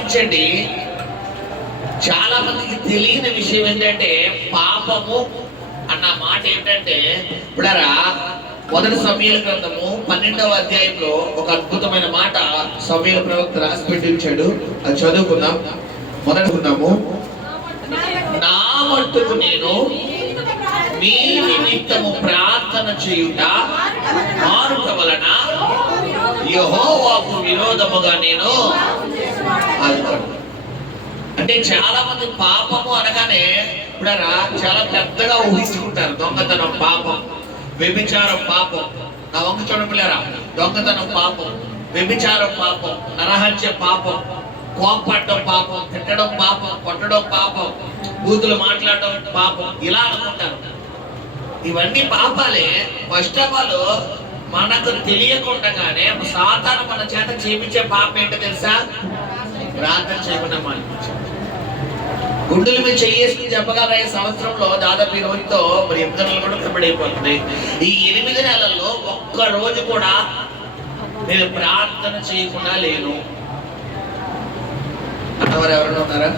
గమనించండి, చాలా మందికి తెలియని విషయం ఏంటంటే పాపము అన్న మాట ఏంటంటే, ఇప్పుడరా మొదటి సమూయేలు గ్రంథము 12వ అధ్యాయంలో ఒక అద్భుతమైన మాట సమూయేలు ప్రవక్త రాసి పెట్టించాడు. అది చదువుకుందాం. మొదలుకున్నాము. నా మట్టుకు నేను మీ నిమిత్తము ప్రార్థన చేయుట మానుట వలన యెహోవాకు విరోధముగా నేను అంటే చాలా మంది పాపము అనగానే ఇప్పుడరా చాలా పెద్దగా ఊహించుకుంటారు. దొంగతనం పాపం, వ్యభిచారం పాపం. నా వంక చూడపిల్లరా, దొంగతనం పాపం, వ్యభిచారం పాపం, నరహత్య పాపం, కోపడడం పాపం, తిట్టడం పాపం, కొట్టడం పాపం, బూతులు మాట్లాడడం పాపం, ఇలా అనుకుంటారు. ఇవన్నీ పాపాలే. ఫస్ట్ ఆఫ్ ఆల్ మనకు తెలియకుండానే సాతాను మన చేత చేపించే పాపం ఏంటో తెలుసా? ప్రార్థన చేయకుండా మానిపించారు. గుండెల మీద చేయేసుకుని చెప్పగలరా? ఈ సంవత్సరంలో దాదాపు ఈ రోజుతో మరి 8 నెలలు కూడా కబడిపోతుంది. ఈ 8 నెలల్లో ఒక్క రోజు కూడా నేను ప్రార్థన చేయకుండా లేను అన్నవారు ఎవరైనా ఉన్నారా?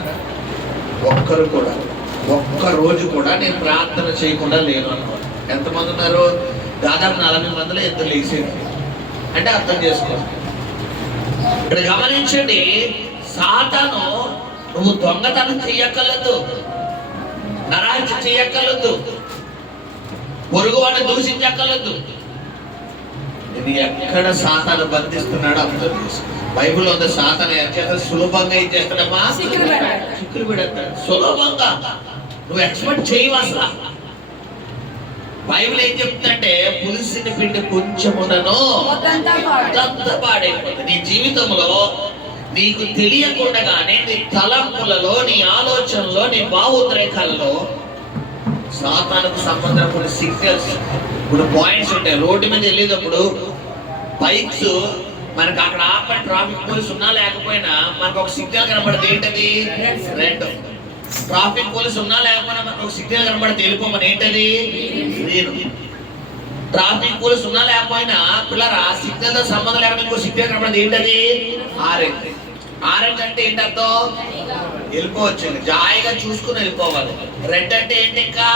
ఒక్కరు కూడా ఒక్క రోజు కూడా నేను ప్రార్థన చేయకుండా లేను అన్నవారు ఎంతమంది ఉన్నారు? దాదాపు 40 మందిలో ఇద్దరు లేచేది అంటే అర్థం చేసుకోండి. ఇక్కడ గమనించండి, సాతాను నువ్వు దొంగతనం చెయ్యక్కర్లేదు, నరహత్య చెయ్యక్కర్లేదు, పొరుగు వాడిని దూషించక్కర్లేదు. ఇది ఎక్కడ సాతాను బంధిస్తున్నాడో అర్థం చేసుకో. బైబిల్లో ఉంది, సాతాను ఎంత సులభంగా ఏం చేస్తాడమ్మా? చిక్కులు పెడతాడు సులభంగా. నువ్వు ఎక్స్పెక్ట్ చేయవు అసలు. బైబిల్ ఏం చెప్తుందంటే, పులిసిన పిండి కొంచెం ఉండను అదంతా పాడైపోతుంది. నీ జీవితంలో నీకు తెలియకుండానే నీ తలంపులలో, నీ ఆలోచనలో, నీ భావోద్రేకాలలో సాతానుకు సంబంధమైన సిగ్నల్స్, ఇప్పుడు పాయింట్స్ ఉంటాయి. రోడ్డు మీద వెళ్ళేటప్పుడు బైక్స్ మనకు అక్కడ ఆపై ట్రాఫిక్ పోలీస్ ఉన్నా లేకపోయినా మనకు ఒక సిగ్నల్ కనబడుతుంది. ఏంటది? రెడ్. ట్రాఫిక్ పోలీస్ ఉన్నా లేకపోయినా మనకు ఒక సిగ్నల్ కనబడితే వెళ్ళిపోమని. ఏంటది? నేను. ట్రాఫిక్ పోలీస్ ఉన్నా లేకపోయినా పిల్లరా సిగ్నల్ తో సంబంధం లేకుండా ఇంకో సిగ్నల్ కనబడితే ఏంటది? ఆరెంజ్. ఆరెంజ్ అంటే ఏంటి అర్థం? వెళ్ళిపోవచ్చు, జాయిగా చూసుకుని వెళ్ళిపోవాలి. రెడ్ అంటే ఏంటి? ఇంకా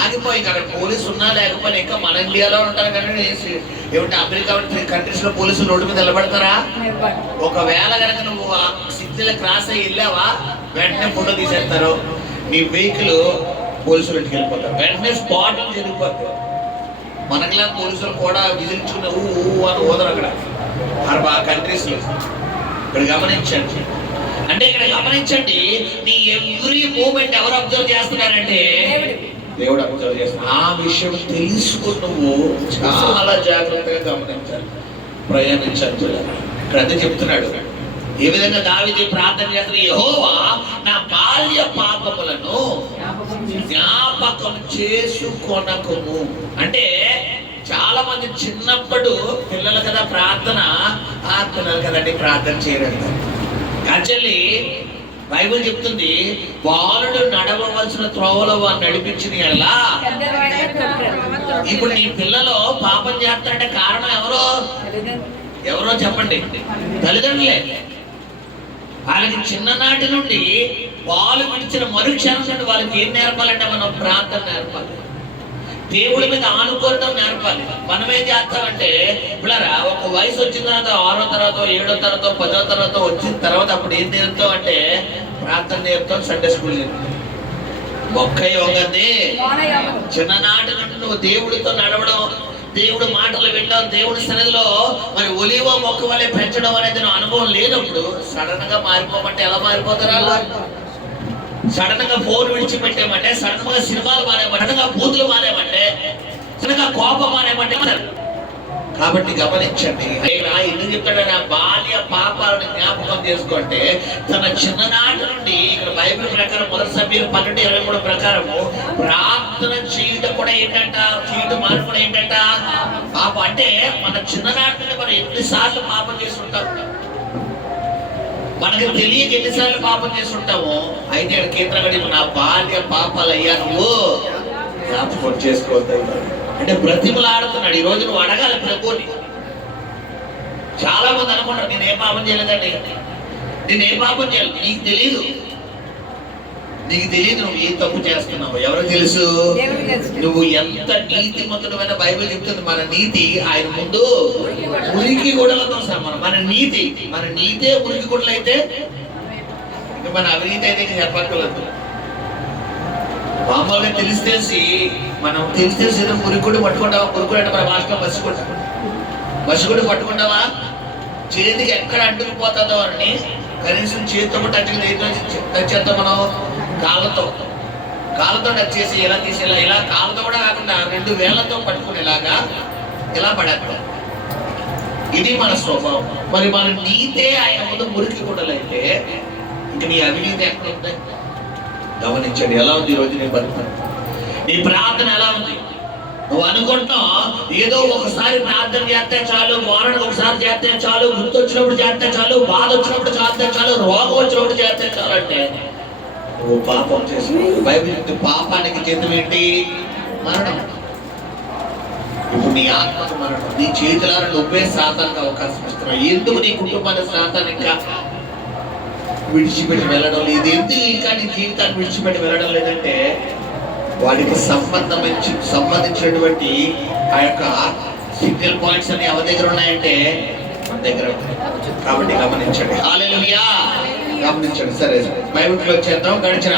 ఆగిపోయి. అక్కడ పోలీసు ఉన్నా లేకపోయినా ఇంకా మన ఇండియాలో ఉంటారు కానీ ఏమిటి అమెరికా కంట్రీస్ లో పోలీసులు రోడ్డు మీద నిలబడతారా? ఒకవేళ కనుక నువ్వు సిగ్నల్ క్రాస్ అయ్యి వెళ్ళావా, వెంటనే ఫోటో తీసేస్తారు. నీ వెహికల్ పోలీసులు ఇంటికి వెళ్ళిపోతారు, వెంటనే స్పాట్ జరిగిపోతారు. మనకిలా పోలీసులు కూడా విజిల్చుకున్న ఊ అని ఓదరు అక్కడ ఆ కంట్రీస్ లో. ఇక్కడ గమనించండి, అంటే ఇక్కడ గమనించండి, నీ ఎవ్రీ మూమెంట్ ఎవరు అబ్జర్వ్ చేస్తున్నారంటే దేవుడు అబ్జర్వ్ చేస్తున్నాడు. ఆ విషయం తెలుసుకుని నువ్వు చాలా జాగ్రత్తగా గమనించాలి, ప్రయాణించాలి. ఇక్కడ అదే చెప్తున్నాడు. ఏ విధంగా దావీదు ప్రార్థన చేస్తున్నాడు? యెహోవా నా బాల్య పాపములను జ్ఞాపకం చేసుకొనకుము. అంటే చాలా మంది చిన్నప్పుడు పిల్లలు కదా ప్రార్థన, ఆ పిల్లలు కదండి ప్రార్థన చేయరండి. యాక్చువల్లీ బైబిల్ చెప్తుంది, బాలుడు నడవవలసిన త్రోవలో వారు నడిపించిన ఎలా. ఇప్పుడు నీ పిల్లలు పాపం చేస్తారంటే కారణం ఎవరో చెప్పండి? తల్లిదండ్రులే. వాళ్ళకి చిన్ననాటి నుండి వాళ్ళు విడిచిన మరుక్షణం నుండి వాళ్ళకి ఏం నేర్పాలంటే మనం ప్రార్థన నేర్పాలి, దేవుడి మీద ఆనుకోవడం నేర్పాలి. మనం ఏం చేస్తామంటే పిల్లరా ఒక వయసు వచ్చిన తర్వాత 6వ తరగతో 7వ తరగతో 10వ తరగతో వచ్చిన తర్వాత అప్పుడు ఏం నేర్పుతాం అంటే ప్రార్థన నేర్పుతాం, సండే స్కూల్ నేర్పుతాం. ఒక్క యోగాన్ని చిన్ననాటి నుండి నువ్వు దేవుడితో నడవడం, దేవుడు మాటలు వినడం, దేవుడి సన్నిధిలో మరి ఒలివ మొక్క వల్లే పెంచడం అనేది నా అనుభవం లేనప్పుడు సడన్ గా మారిపోమంటే ఎలా మారిపోతారా? సడన్ గా ఫోన్ విడిచిపెట్టేమంటే, సడన్ గా సినిమాలు మానేమంటే, సడన్ గా బూతులు మానేమంటే, సడన్ గా కోపం మానేమంటే. కాబట్టి గమనించండి, ఎందుకు చెప్తాడు? నా బాల్య పాపాలను జ్ఞాపకం చేసుకుంటే తన చిన్ననాటి నుండి ఇక్కడ బైబిల్ ప్రకారం మొదటి సమూయేలు 12:23 ప్రకారము ప్రార్థన చేయడం కూడా ఏంటంట, చేయడం మారు కూడా ఏంటంట పాపం. అంటే మన చిన్ననాటి నుండి మనం ఎన్నిసార్లు పాపం చేస్తుంటాం, మనకి తెలియక ఎన్నిసార్లు పాపం చేస్తుంటాము. అయితే కేంద్రగడి నా బాల్య పాపాలు అయ్యా నువ్వు జ్ఞాపకం చేసుకోవద్దు అంటే బ్రతిమలాడుతున్నాడు. ఈ రోజు నువ్వు అడగాలి ప్రభువుని. చాలా మంది అనుకుంటారు నేనేం పాపం చేయలేదండి. నేను ఏ పాపం చేయాలి నీకు తెలియదు. నీకు తెలియదు నువ్వు ఏ తప్పు చేస్తున్నావు. ఎవరికి తెలుసు? నువ్వు ఎంత నీతిమంతుడమైన బైబిల్ చెప్తుంది. మన నీతి ఆయన ముందు మురికి గుడలతో సమానం. మన నీతే మురికి గుడలు అయితే ఇంకా మన అవినీతి అయితే చెప్పక్కర్లేదు. మామూలుగా తెలిసి మనం తెలిసి ఏదో మురికుడు పట్టుకుంటావా? మురికుడు అంటే మన భాషలో బస్సుకుడు పట్టుకుంటావా? చేతికి ఎక్కడ అంటుకుపోతుందో అని కనీసం చేతితో టచ్ చేద్దాం. మనం కాళ్ళతో టచ్ చేసి ఇలా తీసి ఇలా కాళ్ళతో కూడా కాకుండా 2 వేళ్లతో పట్టుకునేలాగా ఇలా పడేస్తాం. ఇది మన స్వభావం. మరి మన నీతే ఆయన ముందు మురికి గుడలైతే ఇంక నీ అవినీతి ఎక్కడ ఉంది? గమనించండి. ఎలా ఉంది ఈరోజు నీ బతుకు? నీ ప్రార్థన ఎలా ఉంది? నువ్వు అనుకుంటున్నావు ఏదో ఒకసారి ప్రార్థన చేస్తే చాలు, వారానికి ఒకసారి చేస్తే చాలు, గుర్తు వచ్చినప్పుడు చేస్తే చాలు, బాధ వచ్చినప్పుడు చేస్తే చాలు, రోగం వచ్చినప్పుడు చేస్తే చాలు అంటే నువ్వు పాపం చేసి బైబిల్ పాపానికి జీతం ఏంటి? మరణం. ఇప్పుడు నీ ఆత్మకు మరణం. నీ చేతులారా నువ్వే సాతానికి అవకాశం ఇస్తున్నావు. ఎందుకు నీ కుటుంబాన్ని సాతానికి విడిచిపెట్టి వెళ్ళడం లేదు? ఎందుకు ఇంకా నీ జీవితాన్ని విడిచిపెట్టి వెళ్ళడం లేదంటే వాడికి సంబంధించినటువంటి ఆ యొక్క సిగ్నల్ పాయింట్స్ అన్ని ఎవరి దగ్గర ఉన్నాయంటే మన దగ్గర ఉన్నాయి. కాబట్టి గమనించండి. హల్లెలూయా. గమనించండి. సరే బైబిల్కి వచ్చేద్దాం. గడిచిన